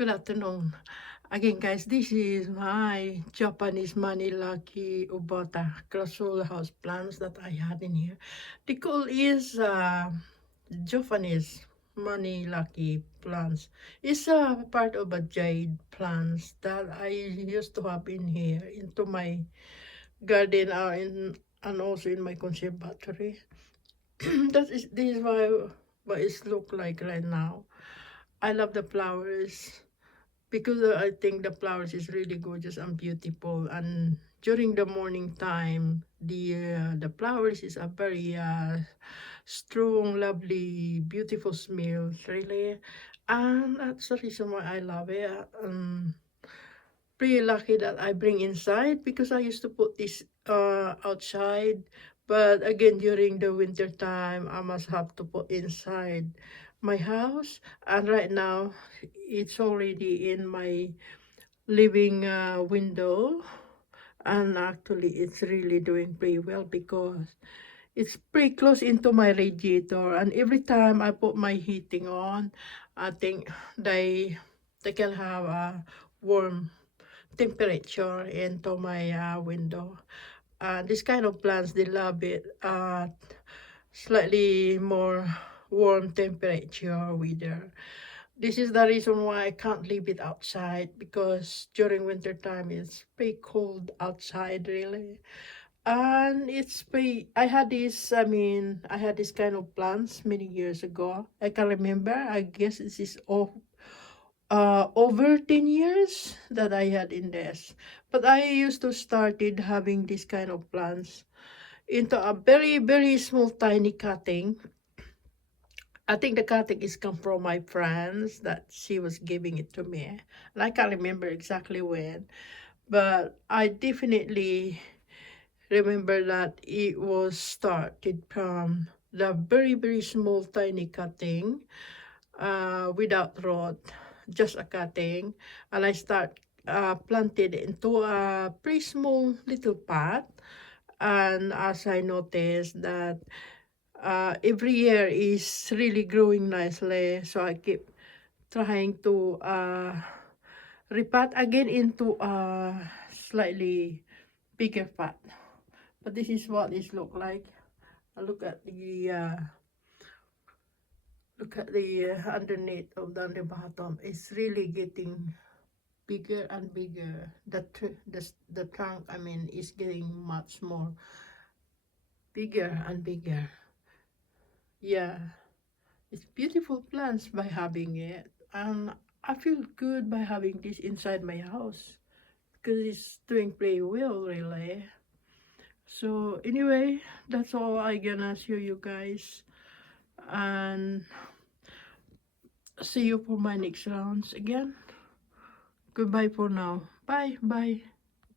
Good afternoon. Again, guys, this is my Japanese money lucky Ubota Crasul house plants that I had in here. The call is Japanese money lucky plants. It's a part of a jade plants that I used to have in here into my garden and also in my conservatory. This is what it look like right now. I love the flowers because I think the flowers is really gorgeous and beautiful. And during the morning time, the flowers is a very strong, lovely, beautiful smell, really. And that's the reason why I love it. Pretty lucky that I bring inside because I used to put this outside. But again, during the winter time, I must have to put inside my house. And right now, it's already in my living window. And actually, it's really doing pretty well because it's pretty close into my radiator. And every time I put my heating on, I think they can have a warm temperature into my window. This kind of plants, they love it slightly more warm temperature weather. This is the reason why I can't leave it outside because during winter time it's pretty cold outside really. And it's pretty, I had this kind of plants many years ago. I can remember, I guess this is over 10 years that I had in this. But I used to started having this kind of plants into a very, very small, tiny cutting. I think the cutting is come from my friends that she was giving it to me. And I can't remember exactly when. But I definitely remember that it was started from the very, very small, tiny cutting without root, just a cutting, and I start planted into a pretty small little pot. And as I noticed that every year is really growing nicely, so I keep trying to repot again into a slightly bigger pot. But this is what this look like. Look at the underneath of the bottom. It's really getting bigger and bigger. The trunk, I mean, is getting much more bigger and bigger. Yeah, it's beautiful plants by having it, and I feel good by having this inside my house because it's doing pretty well, really. So anyway, that's all I gonna show you guys, and see you for my next rounds again. Goodbye for now. Bye bye.